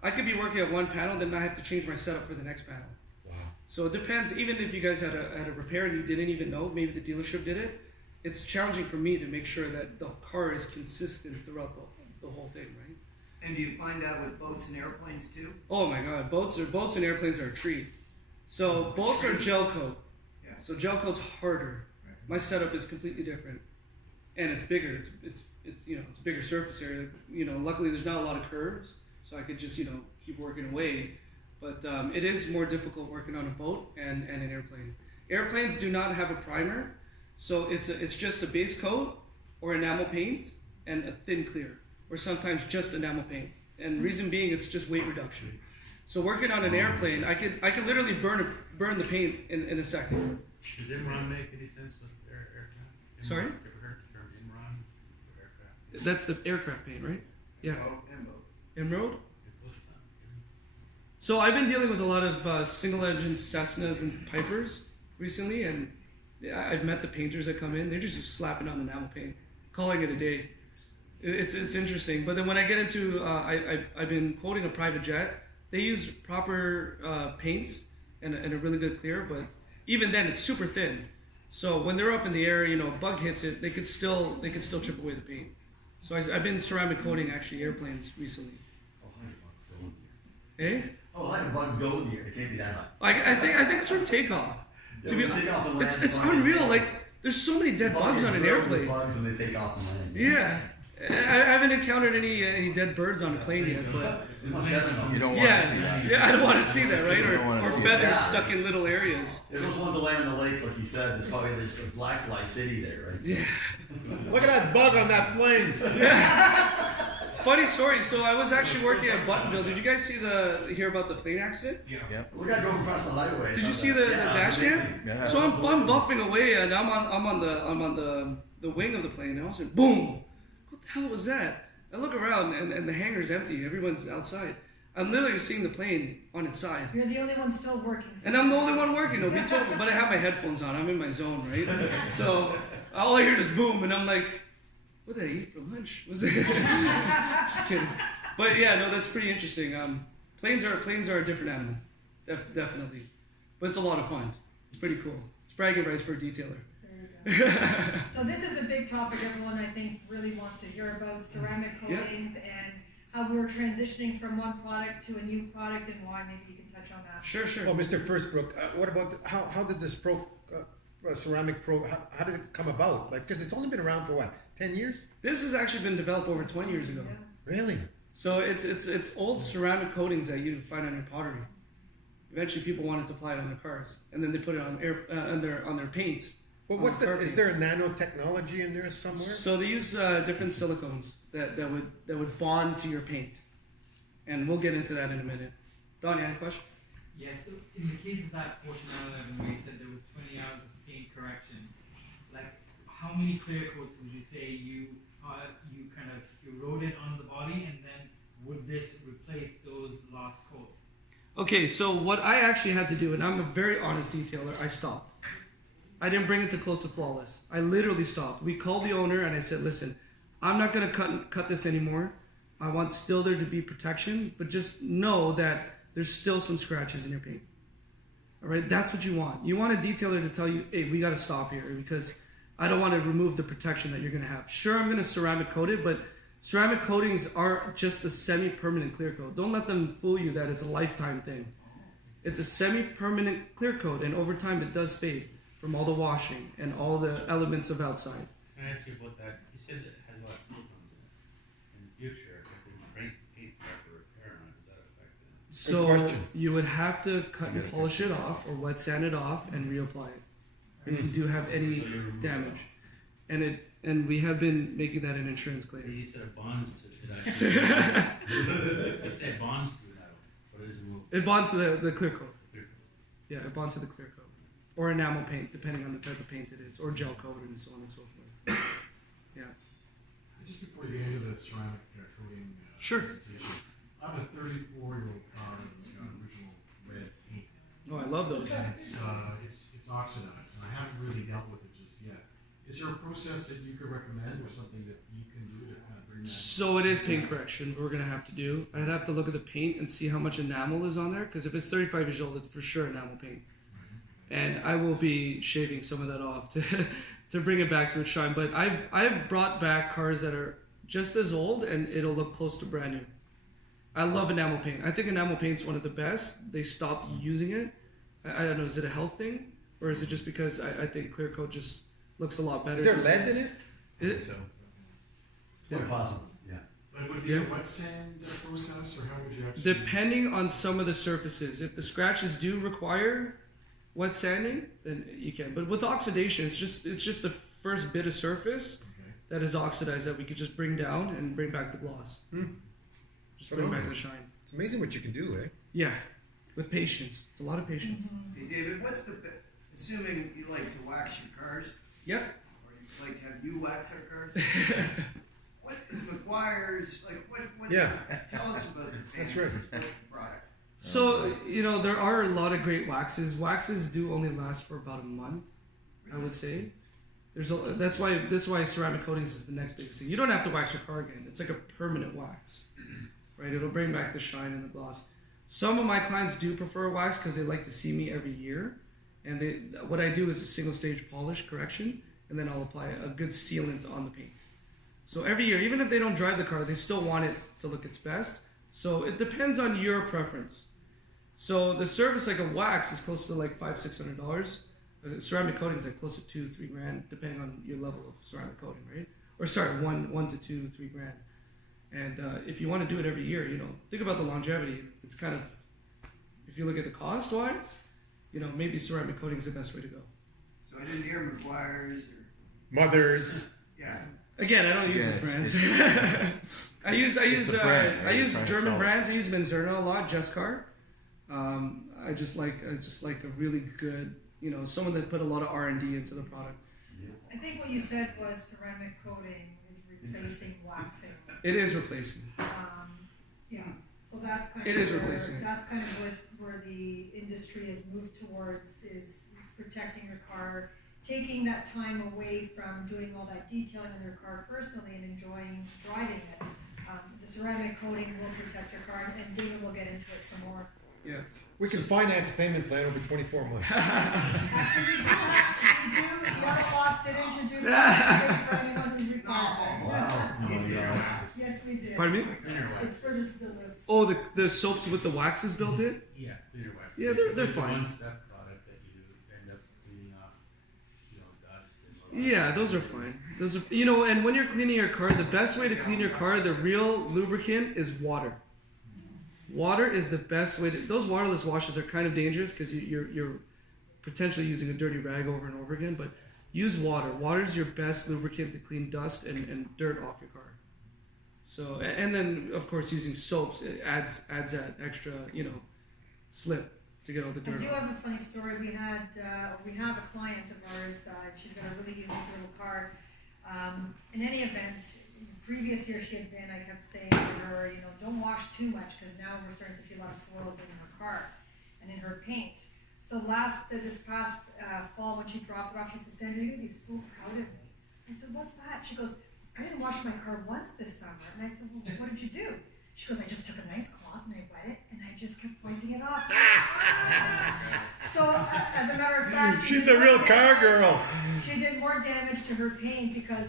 I could be working at one panel, then I have to change my setup for the next panel. Wow. So it depends. Even if you guys had a repair and you didn't even know, maybe the dealership did it. It's challenging for me to make sure that the car is consistent throughout the whole thing, right? And do you find that with boats and airplanes too? Oh my God, boats and airplanes are a treat. So boats are gel coat. So gel coat's harder. My setup is completely different, and it's bigger. It's a bigger surface area. Luckily there's not a lot of curves, so I could just keep working away. But it is more difficult working on a boat and an airplane. Airplanes do not have a primer, so it's just a base coat or enamel paint and a thin clear, or sometimes just enamel paint. And reason being, it's just weight reduction. So working on an airplane, I could literally burn the paint in a second. Does Imran make any sense with aircraft? Sorry? Have you ever heard the term Imran for aircraft? That's the aircraft paint, right? Yeah. Emerald? So I've been dealing with a lot of single-engine Cessnas and Pipers recently, and I've met the painters that come in. They're just slapping on the enamel paint, calling it a day. It's interesting. But then when I get into, I've been quoting a private jet. They use proper paints and a really good clear, but even then it's super thin. So when they're up in the air, a bug hits it, they could still chip away the paint. So I've been ceramic coating actually airplanes recently. Oh, high do bugs go in the air? Eh? Oh, high do bugs go in the air? It can't be that high. I think it's from takeoff. Yeah, To be, take off and land, it's unreal. Like there's so many dead bugs on an airplane. Bugs and they take off and land. Yeah. I haven't encountered any dead birds on a plane yet, but It must definitely. You don't want to see that. yeah, I don't want to see that, right? You don't wanna Or see feathers that. stuck in little areas. If those ones that land in the lakes, like you said, there's probably a black fly city there, right? Yeah. Look at that bug on that plane. Funny story. So I was actually working at Buttonville. Did you guys hear about the plane accident? Look, I drove across the highway. Did you see the dash cam? Yeah. So I'm buffing away, and I'm on the wing of the plane, and all of a sudden, boom! What the hell was that? I look around, and the hangar's empty. Everyone's outside. I'm literally seeing the plane on its side. You're the only one still working. So And I'm the only one working, no, be told, but I have my headphones on. I'm in my zone, right? So all I hear is boom, and I'm like, what did I eat for lunch? Was it? Just kidding. But yeah, no, that's pretty interesting. Planes are a different animal, definitely, but it's a lot of fun. It's pretty cool. It's bragging rights for a detailer. So this is a big topic everyone I think really wants to hear about, ceramic coatings and how we're transitioning from one product to a new product and why. Maybe you can touch on that. Sure. Oh, Mr. Firstbrook, what about how did this ceramic pro? How did it come about? Like, because it's only been around for what, 10 years? This has actually been developed over 20 years ago. Really? So it's old ceramic coatings that you find on your pottery. Eventually, people wanted to apply it on their cars, and then they put it on on their paints. Well, on car is paints. there a nanotechnology in there somewhere? So they use different silicones that would bond to your paint, and we'll get into that in a minute. Don, you had a question? Yes, so in the case of that portion of 11 where you said there was 20 hours of paint correction, like how many clear coats would you say you kind of eroded on the body, and then would this replace those lost coats? Okay, so what I actually had to do, and I'm a very honest detailer, I stopped. I didn't bring it to close to flawless. I literally stopped. We called the owner and I said, listen, I'm not going to cut this anymore. I want still there to be protection, but just know that there's still some scratches in your paint. All right, that's what you want. You want a detailer to tell you, hey, we got to stop here because I don't want to remove the protection that you're going to have. Sure, I'm going to ceramic coat it, but ceramic coatings are just a semi-permanent clear coat. Don't let them fool you that it's a lifetime thing. It's a semi-permanent clear coat, and over time it does fade from all the washing and all the elements of outside. Can I ask you about that? You said that it has a lot of silicones in it. In the future, if they paint for repair on it, does that affect it? So question. you would have to cut and polish it off or wet sand it off and reapply it if you do have any damage. And we have been making that an insurance claim. You said it bonds to it. You said it bonds to that. What is it? It bonds to the clear coat. Clear coat. Yeah, it bonds to the clear coat. Or enamel paint, depending on the type of paint it is, or gel coat and so on and so forth. Yeah. Just before you get into the ceramic coating Sure. presentation, I have a 34-year-old car that's got original red paint. Oh, I love those. And it's oxidized, and I haven't really dealt with it just yet. Is there a process that you could recommend, or something that you can do to kind of bring that? So it is paint correction we're going to have to do. I'd have to look at the paint and see how much enamel is on there, because if it's 35 years old, it's for sure enamel paint. And I will be shaving some of that off to bring it back to its shine. But I've brought back cars that are just as old, and it'll look close to brand new. I love enamel paint. I think enamel paint's one of the best. They stopped using it. I don't know, is it a health thing? Or is it just because I think clear coat just looks a lot better? Is there these lead days? in it? Is it? So Quite possible, yeah. But would it be a wet sand process, or how would you actually? Depending on some of the surfaces. If the scratches do require wet sanding, then you can. But with oxidation, it's just the first bit of surface that is oxidized that we could just bring down and bring back the gloss. Just bring back the shine. It's amazing what you can do, eh? Yeah, with patience. It's a lot of patience. Hey David, what's assuming you like to wax your cars, Yep. or you like to have you wax our cars? What is McGuire's, like, what's Yeah. tell us about the That's fancy. right. What's the product? So, there are a lot of great waxes. Waxes do only last for about a month, I would say. That's why ceramic coatings is the next biggest thing. You don't have to wax your car again. It's like a permanent wax, right? It'll bring back the shine and the gloss. Some of my clients do prefer wax because they like to see me every year. And what I do is a single stage polish correction, and then I'll apply a good sealant on the paint. So every year, even if they don't drive the car, they still want it to look its best. So it depends on your preference. So the service, like a wax, is close to like $500-600. Ceramic coating is like close to $2-3 grand, depending on your level of ceramic coating, right? Or sorry, $1 to $2-3 grand. And if you want to do it every year, think about the longevity. It's kind of, if you look at the cost wise, maybe ceramic coating is the best way to go. So I didn't hear McGuire's or, Mothers. yeah. Again, I don't use those brands. I use a brand, right? I use You're trying to German sell it. brands. I use Menzerno a lot, Jesscar. I just like a really good, someone that put a lot of R&D into the product. I think what you said was ceramic coating is replacing waxing. It is replacing. Yeah, so that's kind It of is where, replacing it. that's kind of where the industry has moved towards, is protecting your car, taking that time away from doing all that detailing on your car personally and enjoying driving it. The ceramic coating will protect your car, and David will get into it some more. Yeah. We can finance payment plan over 24 months. Actually, we do, Loft did introduce it for anyone who's required. Yes, we did. Pardon me? Cleaner wax. It's for the lifts. Oh, the soaps with the waxes built in? Yeah, cleaner wax. Yeah, they're It's a fine. one-step product that you end up cleaning off, dust and all that. Yeah, those are fine. Those are, and when you're cleaning your car, the best way to clean your car, the real lubricant is water. Water is the best way to. Those waterless washes are kind of dangerous because you're potentially using a dirty rag over and over again. But use water. Water is your best lubricant to clean dust and dirt off your car. So, and then of course using soaps, it adds that extra, slip to get all the I dirt do off. have a funny story. We have a client of ours. She's got a really unique little car. In any event, previous year she had been. I kept saying to her, don't wash too much because now we're starting to see a lot of swirls in her car and in her paint. So this past fall when she dropped it off, she said, "Sandra, you're gonna be so proud of me." I said, "What's that?" She goes, "I didn't wash my car once this summer." And I said, "Well, what did you do?" She goes, "I just took a nice cloth and I wet it and I just kept wiping it off." So, as a matter of fact, She's a real car girl. She did more damage to her paint because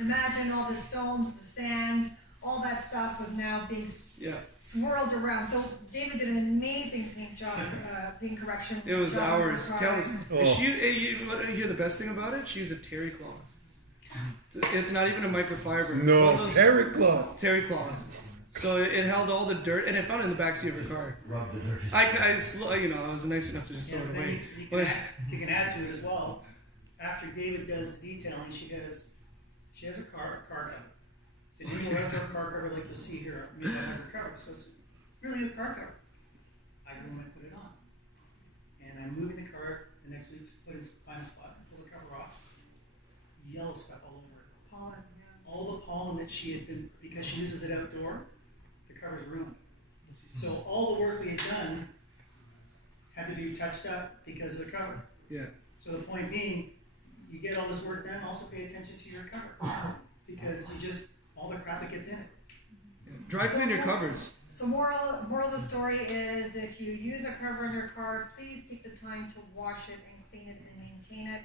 imagine all the stones, the sand, all that stuff was now being swirled around. So David did an amazing paint job, paint correction. It was job on her hours. car. Countless. Oh. You hear the best thing about it? She used a terry cloth. It's not even a microfiber. No, terry cloth. Terry cloth. So it held all the dirt, and I found it in the backseat of her car. Rub the dirty. I was nice enough to just throw it then away. you can add to it as well. After David does detailing, she has a car cover. It's an indoor outdoor car cover like you'll see here, made by cover. So it's really a car cover. I go and I put it on. And I'm moving the car the next week to find a spot and pull the cover off. Yellow stuff all over it. Pollen, yeah. All the pollen that she had been, because she uses it outdoor, the cover's ruined. So all the work we had done had to be touched up because of the cover. Yeah. So the point being, you get all this work done, also pay attention to your cover. Because all the crap that gets in it. Dry clean your covers. So moral of the story is if you use a cover on your car, please take the time to wash it and clean it and maintain it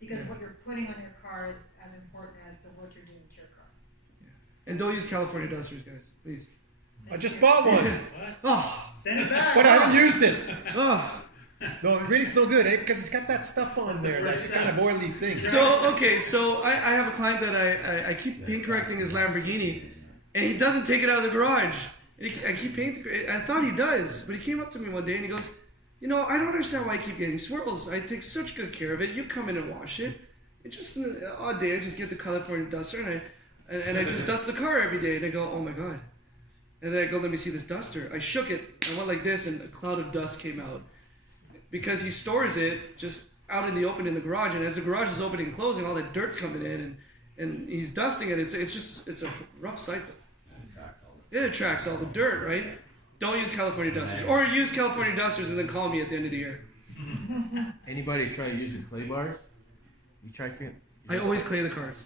because what you're putting on your car is as important as the work you're doing to your car. And don't use California dusters, guys. Please. I just bought one, Oh. Send it back. but I haven't used it. Oh. No, it really's no good, Because it's got that stuff on there. That's kind of oily thing. So I have a client that I keep paint correcting his Lamborghini, and he doesn't take it out of the garage. I keep I thought he does, but he came up to me one day and he goes, I don't understand why I keep getting swirls. I take such good care of it. You come in and wash it. And just an odd day, I just get the California duster and I just dust the car every day. And I go, oh my god. And then I go, let me see this duster. I shook it. I went like this, and a cloud of dust came out. Because he stores it just out in the open in the garage, and as the garage is opening and closing, all that dirt's coming in, and he's dusting it. It's a rough cycle. It attracts all the dirt, right? Don't use California dusters, or use California dusters and then call me at the end of the year. Anybody try using clay bars? You try clay? I always clay the cars,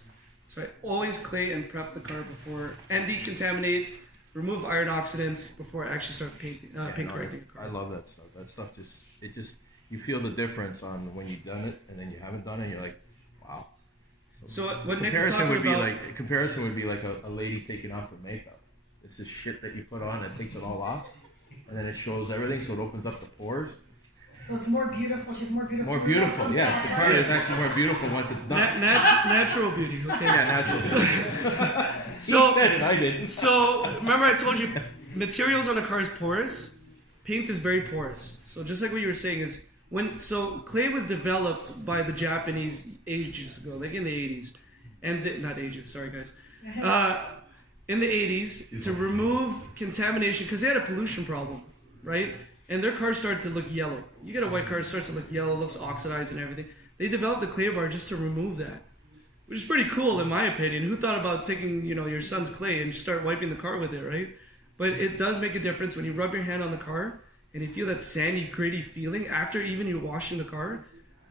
so I always clay and prep the car before and decontaminate, remove iron oxidants before I actually start paint correcting a car. I love that stuff. That stuff you feel the difference on when you've done it and then you haven't done it. You're like, wow. So what Nick is talking about, comparison would be like a lady taking off her makeup. It's this shit that you put on that takes it all off, and then it shows everything, so it opens up the pores. So it's more beautiful. She's more beautiful. More beautiful, yes. The car is actually more beautiful once it's done. natural beauty. Okay. Yeah, natural. So You said it, I did. So remember I told you materials on a car is porous. Paint is very porous. So just like what you were saying is clay was developed by the Japanese ages ago, like in the 80s, and not ages. Sorry guys. In the 80s to remove contamination because they had a pollution problem, right? And their cars started to look yellow. You get a white car, it starts to look yellow, looks oxidized and everything. They developed the clay bar just to remove that, which is pretty cool in my opinion. Who thought about taking your son's clay and start wiping the car with it, right? But it does make a difference when you rub your hand on the car and you feel that sandy, gritty feeling after even you're washing the car.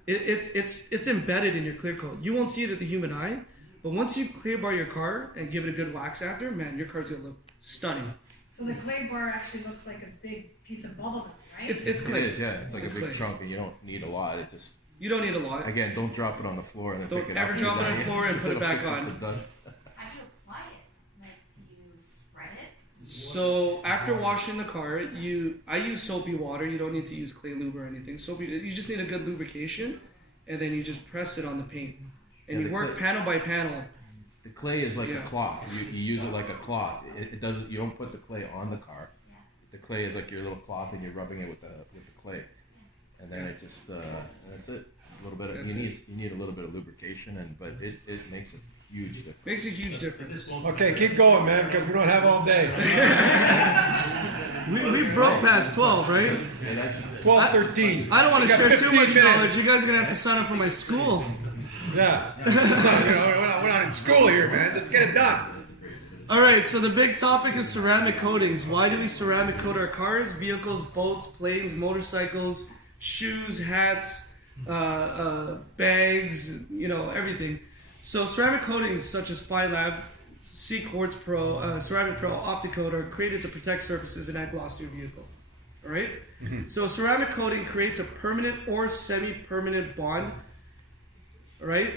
It's embedded in your clear coat. You won't see it with the human eye, but once you clear bar your car and give it a good wax after, man, your car's gonna look stunning. So the clay bar actually looks like a big piece of bubble gum, right? It's clay. It is, yeah. It's like a big clay. chunk, and you don't need a lot. You don't need a lot. Again, don't drop it on the floor and then Don't pick it ever up. drop it on the floor and put it back on. How do you apply it? Like, do you spread it? So after washing the car, I use soapy water. You don't need to use clay lube or anything. You just need a good lubrication, and then you just press it on the paint, and you work panel by panel. The clay is like a cloth. You use it like a cloth. It doesn't. You don't put the clay on the car. the clay is like your little cloth, and you're rubbing it with the clay, and then it just and that's it. It's a little bit. You need a little bit of lubrication, but it makes a huge difference. Makes a huge difference. Okay, keep going, man, because we don't have all day. we broke past 12, right? 12, 13. I don't want to We got share too 15 much minutes. knowledge. You guys are gonna have to sign up for my school. Yeah. We're not in school here, man. Let's get it done. All right, so the big topic is ceramic coatings. Why do we ceramic coat our cars, vehicles, boats, planes, motorcycles, shoes, hats, bags, everything. So ceramic coatings such as PhyLab, C Quartz Pro, Ceramic Pro, Opticoat are created to protect surfaces and add gloss to your vehicle. All right? So ceramic coating creates a permanent or semi-permanent bond, all right?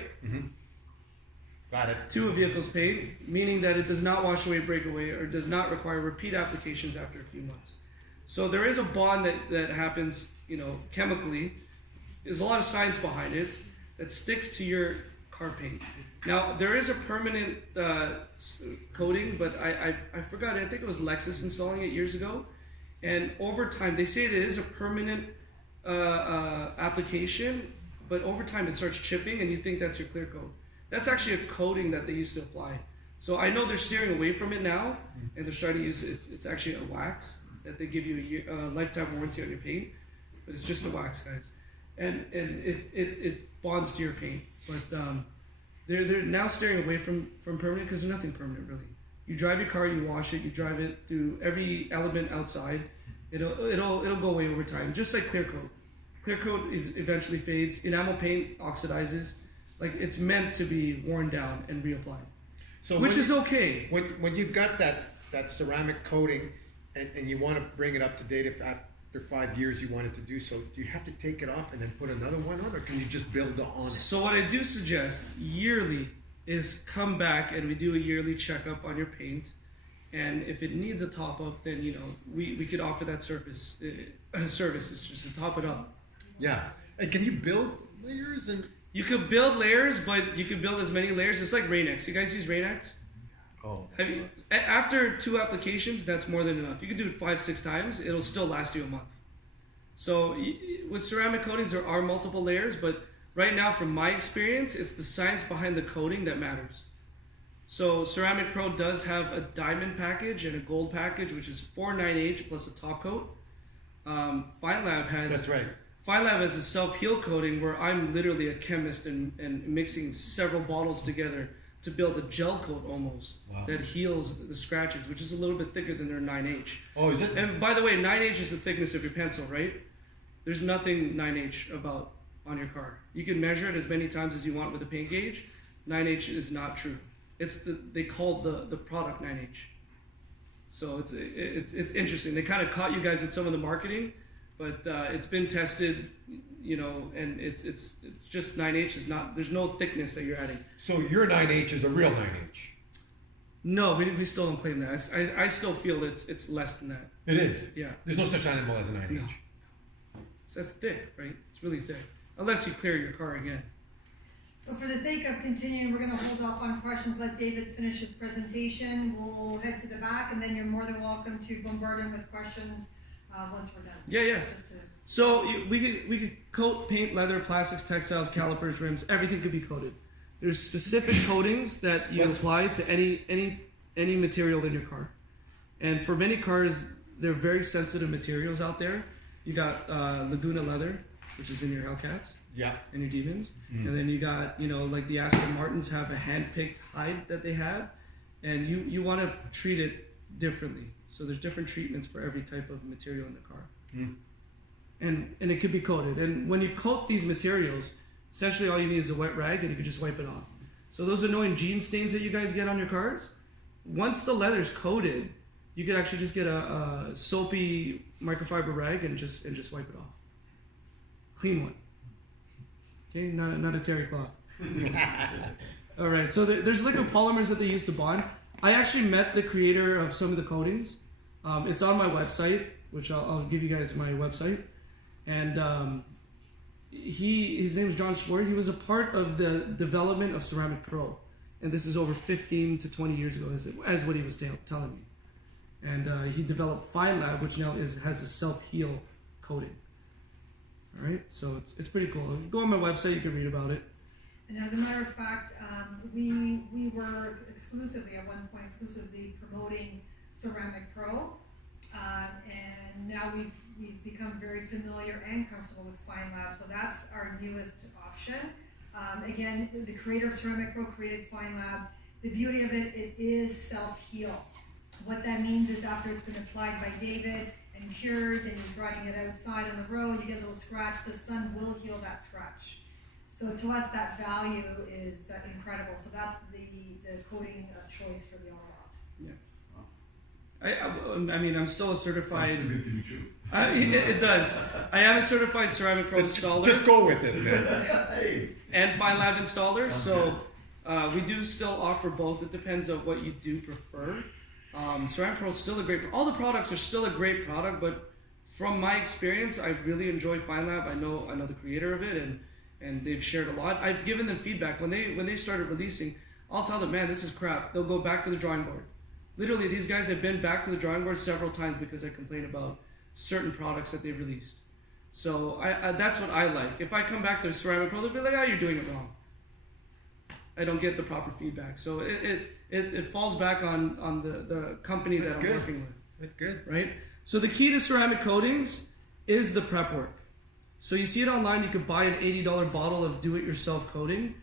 Got it. To a vehicle's paint, meaning that it does not wash away, break away, or does not require repeat applications after a few months. So there is a bond that happens, chemically. There's a lot of science behind it that sticks to your car paint. Now, there is a permanent coating, but I forgot. I think it was Lexus installing it years ago. And over time, they say it is a permanent application, but over time it starts chipping and you think that's your clear coat. That's actually a coating that they used to apply. So I know they're steering away from it now, and they're starting to use it's actually a wax that they give you a lifetime warranty on your paint, but it's just a wax, guys, and it bonds to your paint. But they're now steering away from permanent because there's nothing permanent really. You drive your car, you wash it, you drive it through every element outside. It'll go away over time, just like clear coat. Clear coat eventually fades. Enamel paint oxidizes. Like it's meant to be worn down and reapplied, So which is okay. When you've got that ceramic coating and you want to bring it up to date, if after 5 years you wanted to do so, do you have to take it off and then put another one on, or can you just build on it? So what I do suggest yearly is come back and we do a yearly checkup on your paint, and if it needs a top up, then we could offer that service. It's just to top it up. Yeah, and can you build layers and? You could build layers, but you could build as many layers. It's like Rain-X. You guys use Rain-X? Oh. After 2 applications, that's more than enough. You can do it 5-6 times. It'll still last you a month. So with ceramic coatings, there are multiple layers, but right now, from my experience, it's the science behind the coating that matters. So Ceramic Pro does have a diamond package and a gold package, which is 498H plus a top coat. PhyLab has... That's right. PhyLab has a self-heal coating where I'm literally a chemist and mixing several bottles together to build a gel coat almost that heals the scratches, which is a little bit thicker than their 9H. Oh, is it? And by the way, 9H is the thickness of your pencil, right? There's nothing 9H about on your car. You can measure it as many times as you want with a paint gauge. 9H is not true. They called the product 9H. So it's interesting. They kind of caught you guys with some of the marketing. But it's been tested, and it's just 9H is not. There's no thickness that you're adding. So your 9H is a real 9H. No, we still don't claim that. I still feel it's less than that. It is. Yeah. There's no such animal as a 9H. No. So that's thick, right? It's really thick. Unless you clear your car again. So for the sake of continuing, we're going to hold off on questions, let David finish his presentation. We'll head to the back, and then you're more than welcome to bombard him with questions once we're done. Yeah. So we could coat paint, leather, plastics, textiles, calipers, rims. Everything could be coated. There's specific coatings that you apply to any material in your car. And for many cars, they're very sensitive materials out there. You got Laguna leather, which is in your Hellcats. Yeah. And your Demons. And then you got, like the Aston Martins have a hand-picked hide that they have. And you want to treat it differently. So there's different treatments for every type of material in the car. And it could be coated. And when you coat these materials, essentially all you need is a wet rag and you can just wipe it off. So those annoying jean stains that you guys get on your cars, once the leather's coated, you could actually just get a soapy microfiber rag and just wipe it off. Clean one. Okay, not a terry cloth. All right, so there's liquid polymers that they use to bond. I actually met the creator of some of the coatings. It's on my website, which I'll give you guys my website. And his name is John Schwartz. He was a part of the development of Ceramic Pro. And this is over 15 to 20 years ago, as what he was telling me. and he developed Fine Lab, which now has a self-heal coating. All right, so it's pretty cool. Go on my website, you can read about it. And as a matter of fact, we were exclusively, at one point, exclusively promoting Ceramic Pro. And now we've become very familiar and comfortable with Fine Lab, so that's our newest option. Again, the creator of Ceramic Pro created Fine Lab. The beauty of it is self-heal. What that means is after it's been applied by David and cured, and you're driving it outside on the road, you get a little scratch, the sun will heal that scratch. So to us, that value is incredible. So that's the coating of choice for the Loft. Yeah. I mean, I'm still a certified. Sounds too good to be true. It does. I am a certified Ceramic Pro installer. Just go with it, man. And Fine Lab installer. So we do still offer both. It depends on what you do prefer. Ceramic Pro is still a great. All the products are still a great product, but from my experience, I really enjoy Fine Lab. I know the creator of it, and they've shared a lot. I've given them feedback when they started releasing. I'll tell them, man, this is crap. They'll go back to the drawing board. Literally, these guys have been back to the drawing board several times because I complain about certain products that they released. So that's what I like. If I come back to Ceramic Pro, they'll be like, you're doing it wrong. I don't get the proper feedback. So it falls back on the company that I'm working with. That's good. Right? So the key to ceramic coatings is the prep work. So you see it online, you could buy an $80 bottle of do-it-yourself coating,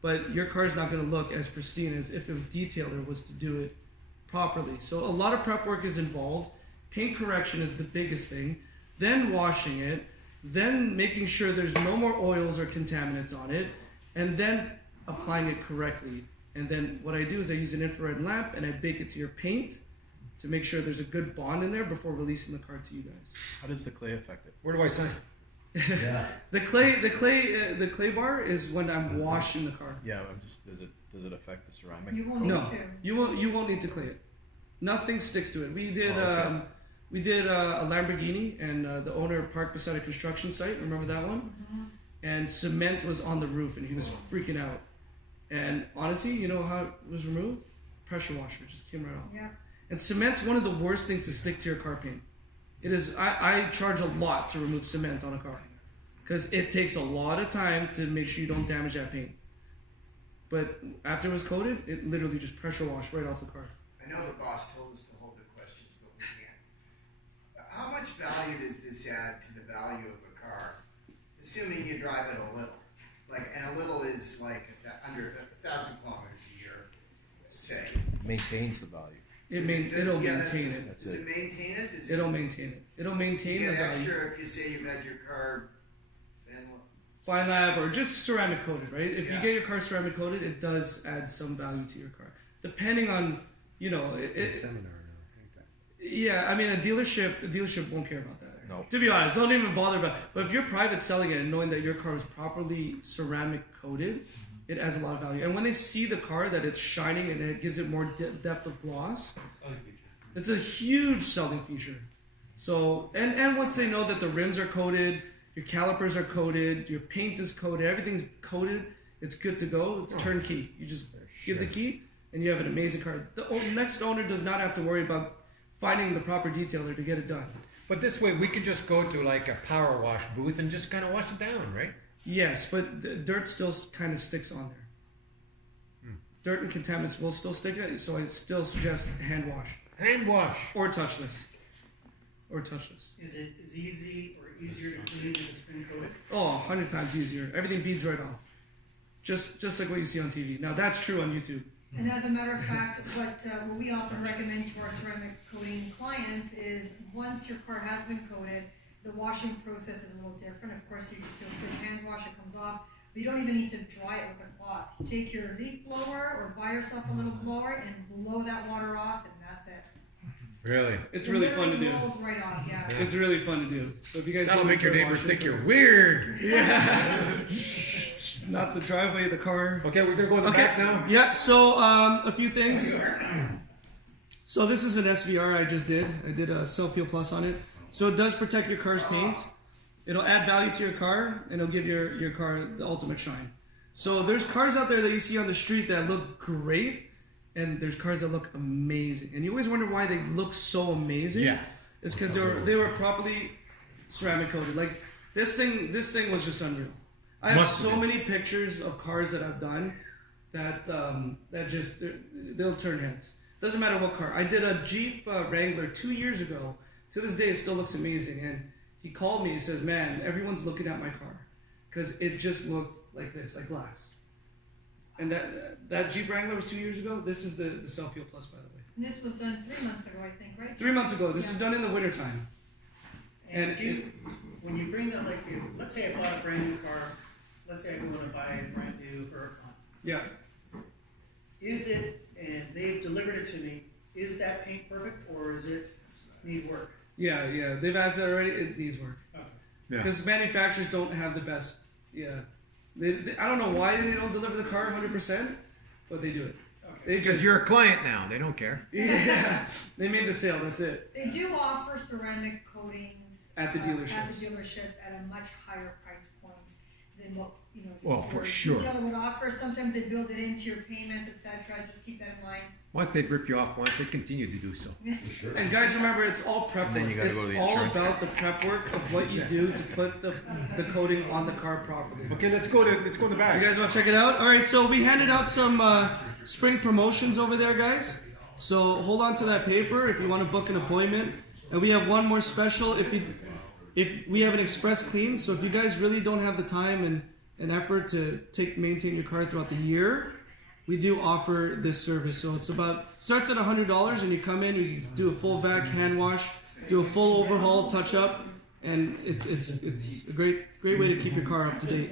but your car is not going to look as pristine as if a detailer was to do it properly. So a lot of prep work is involved. Paint correction is the biggest thing. Then washing it. Then making sure there's no more oils or contaminants on it. And then applying it correctly. And then what I do is I use an infrared lamp and I bake it to your paint to make sure there's a good bond in there before releasing the car to you guys. How does the clay affect it? Where do I sign? Yeah. The clay bar is when I'm washing the car. Yeah, does it affect the ceramic? You won't No, need to. you won't need to clay it. Nothing sticks to it. We did okay. A Lamborghini, and the owner parked beside a construction site. Remember that one? Mm-hmm. And cement was on the roof, and he was freaking out. And honestly, you know how it was removed? Pressure washer just came right off. Yeah. And cement's one of the worst things to stick to your car paint. It is. I charge a lot to remove cement on a car because it takes a lot of time to make sure you don't damage that paint. But after it was coated, it literally just pressure washed right off the car. I know the boss told us to hold the questions, but we can't. How much value does this add to the value of a car? Assuming you drive it a little. And a little is like under 1,000 kilometers a year, say. Maintains the value. It'll maintain it. That's Does it. it maintain it? It'll maintain it. It'll maintain you the get value. extra if you say you've had your car Fine Lab or just ceramic coated, right? If you Yeah. get your car ceramic coated, it does add some value to your car, depending on Seminar now. Yeah, I mean a dealership won't care about that. No. To be honest, don't even bother about it. But if you're private selling it and knowing that your car is properly ceramic coated, it adds a lot of value. And when they see the car that it's shining and it gives it more depth of gloss, it's a huge selling feature. So and once they know that the rims are coated, your calipers are coated, your paint is coated, everything's coated, it's good to go. It's turnkey. You just give the key and you have an amazing car. The next owner does not have to worry about finding the proper detailer to get it done. But this way, we can just go to like a power wash booth and just kind of wash it down, right? Yes, but the dirt still kind of sticks on there. Dirt and contaminants will still stick it, so I still suggest hand wash. Hand wash. Or touchless. Is it as easy or easier to clean if it's been coated? Oh, 100 times easier. Everything beads right off. Just like what you see on TV. Now that's true on YouTube. And as a matter of fact, what we often recommend to our ceramic coating clients is once your car has been coated, the washing process is a little different. Of course, you can do a quick hand wash, it comes off, but you don't even need to dry it with a cloth. You take your leaf blower or buy yourself a little blower and blow that water off, and that's it. Really? It's It really fun to literally do. rolls right off, yeah. It's really fun to do. So if you guys That'll don't make your care neighbors washing think your you're weird. Yeah. Not the driveway, the car. Okay, we're gonna go in the back now. Yeah, so a few things. So this is an SVR I just did. I did a Self-Heal Plus on it. So it does protect your car's paint. It'll add value to your car, and it'll give your car the ultimate shine. So there's cars out there that you see on the street that look great, and there's cars that look amazing, and you always wonder why they look so amazing. Yeah. It's because they were properly ceramic coated. Like this thing was just unreal. I have so many pictures of cars that I've done that they'll turn heads. Doesn't matter what car. I did a Jeep Wrangler 2 years ago. To this day, it still looks amazing. And he called me. He says, "Man, everyone's looking at my car because it just looked like this, like glass." And that Jeep Wrangler was 2 years ago. This is the Self-Fuel Plus, by the way. And this was done 3 months ago, I think, right? 3 months ago. This was done in the wintertime. And when you bring that, like, let's say I bought a brand new car, let's say I go and buy a brand new Huracan. Yeah. Is it, and they've delivered it to me, is that paint perfect or is it need work? Yeah. They've asked it already. It needs work. Okay. Yeah. Because manufacturers don't have the best. Yeah. I don't know why they don't deliver the car 100%, but they do it. Okay. Because you're a client now, they don't care. Yeah. They made the sale. That's it. They do offer ceramic coatings At the dealership. at a much higher price point than what Well, for your sure. retailer would offer. Sometimes they build it into your payments, etc. Just keep that in mind. Once they rip you off once, they continue to do so. And guys, remember, it's all prep Then work. you gotta It's go to the all insurance about the prep work of what you do to put the coating on the car properly. Okay, let's go to the You back. guys want to check it out? All right, so we handed out some spring promotions over there, guys. So hold on to that paper if you want to book an appointment. And we have one more special if we have an express clean. So if you guys really don't have the time and effort to maintain your car throughout the year, we do offer this service. So it's starts at $100, and you come in, you do a full vac, hand wash, do a full overhaul, touch up, and it's a great way to keep your car up to date.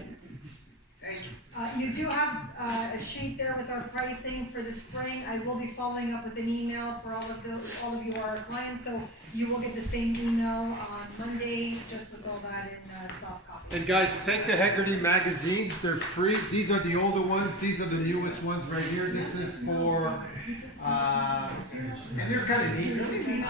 You do have a sheet there with our pricing for the spring. I will be following up with an email for all of you our clients, so you will get the same email on Monday, just with all that in soft copy. And guys, take the Hegarty magazines. They're free. These are the older ones. These are the newest ones right here. This is for, and they're kind of neat.